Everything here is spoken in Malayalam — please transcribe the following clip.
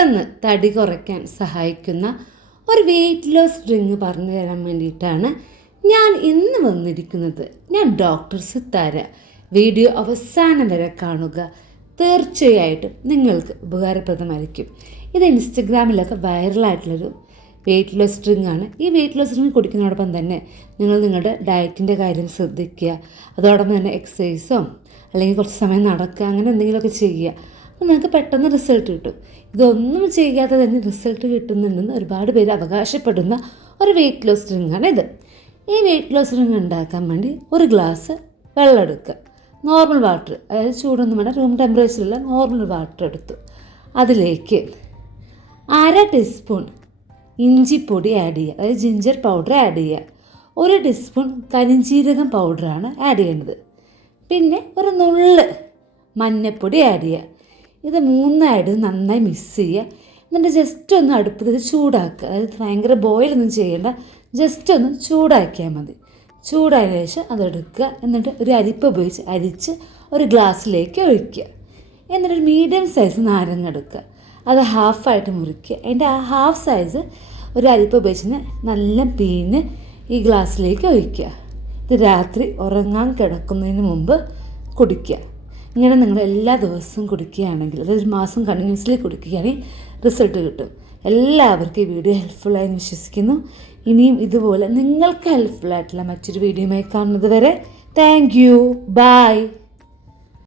പെട്ടെന്ന് തടി കുറയ്ക്കാൻ സഹായിക്കുന്ന ഒരു വെയിറ്റ് ലോസ് ഡ്രിങ്ക് പറഞ്ഞു തരാൻ വേണ്ടിയിട്ടാണ് ഞാൻ ഇന്ന് വന്നിരിക്കുന്നത്. ഞാൻ ഡോക്ടർ സിത്താര. വീഡിയോ അവസാനം വരെ കാണുക. തീർച്ചയായിട്ടും നിങ്ങൾക്ക് ഉപകാരപ്രദമായിരിക്കും. ഇത് ഇൻസ്റ്റഗ്രാമിലൊക്കെ വൈറലായിട്ടുള്ളൊരു വെയിറ്റ് ലോസ് ഡ്രിങ്ക് ആണ്. ഈ വെയിറ്റ് ലോസ് ഡ്രിങ്ക് കുടിക്കുന്നതോടൊപ്പം തന്നെ നിങ്ങൾ നിങ്ങളുടെ ഡയറ്റിന്റെ കാര്യം ശ്രദ്ധിക്കുക. അതോടൊപ്പം തന്നെ എക്സസൈസോ അല്ലെങ്കിൽ കുറച്ച് സമയം നടക്കുക അങ്ങനെ എന്തെങ്കിലുമൊക്കെ ചെയ്യുക. നിങ്ങൾക്ക് പെട്ടെന്ന് റിസൾട്ട് കിട്ടും. ഇതൊന്നും ചെയ്യാതെ തന്നെ റിസൾട്ട് കിട്ടുന്നുണ്ടെന്ന് ഒരുപാട് പേര് അവകാശപ്പെടുന്ന ഒരു വെയിറ്റ് ലോസ് ഡ്രിങ്കാണ് ഇത്. ഈ വെയിറ്റ് ലോസ് ഡ്രിങ്ക് ഉണ്ടാക്കാൻ വേണ്ടി ഒരു ഗ്ലാസ് വെള്ളം എടുക്കുക. നോർമൽ വാട്ടർ അതായത് ചൂടൊന്നും വേണ്ട റൂം ടെമ്പറേച്ചറിലുള്ള നോർമൽ വാട്ടർ എടുത്തു. അതിലേക്ക് അര ടീസ്പൂൺ ഇഞ്ചിപ്പൊടി ആഡ് ചെയ്യുക. അതായത് ജിഞ്ചർ പൗഡർ ആഡ് ചെയ്യുക. ഒരു ടീസ്പൂൺ കരിഞ്ജീരകം പൗഡറാണ് ആഡ് ചെയ്യേണ്ടത്. പിന്നെ ഒരു നുള്ള് മഞ്ഞൾപ്പൊടി ആഡ് ചെയ്യുക. ഇത് മൂന്നായിട്ട് നന്നായി മിക്സ് ചെയ്യുക. എന്നിട്ട് ജസ്റ്റ് ഒന്ന് അടുപ്പിൽ ചൂടാക്കുക. അതായത് ഭയങ്കര ബോയിലൊന്നും ചെയ്യേണ്ട. ജസ്റ്റ് ഒന്ന് ചൂടാക്കിയാൽ മതി. ചൂടായ ശേഷം അതെടുക്കുക എന്നിട്ട് ഒരു അരിപ്പ ഉപയോഗിച്ച് അരിച്ച് ഒരു ഗ്ലാസ്സിലേക്ക് ഒഴിക്കുക. എന്നിട്ടൊരു മീഡിയം സൈസ് നാരങ്ങ എടുക്കുക. അത് ഹാഫായിട്ട് മുറിക്കുക. അതിന്റെ ആ ഹാഫ് സൈസ് ഒരു അരിപ്പ ഉപയോഗിച്ച് നല്ല പീഞ്ഞ് ഈ ഗ്ലാസ്സിലേക്ക് ഒഴിക്കുക. ഇത് രാത്രി ഉറങ്ങാൻ കിടക്കുന്നതിന് മുമ്പ് കുടിക്കുക. ഇങ്ങനെ നിങ്ങൾ എല്ലാ ദിവസവും കുടിക്കുകയാണെങ്കിൽ അതായത് ഒരു മാസം കണ്ടിന്യൂസ്ലി കുടിക്കുകയാണെങ്കിൽ റിസൾട്ട് കിട്ടും. എല്ലാവർക്കും ഈ വീഡിയോ ഹെൽപ്ഫുള്ളായി വിശ്വസിക്കുന്നു. ഇനിയും ഇതുപോലെ നിങ്ങൾക്ക് ഹെൽപ്ഫുള്ളായിട്ടുള്ള മറ്റൊരു വീഡിയോയുമായി കാണുന്നത് വരെ താങ്ക് യു ബൈ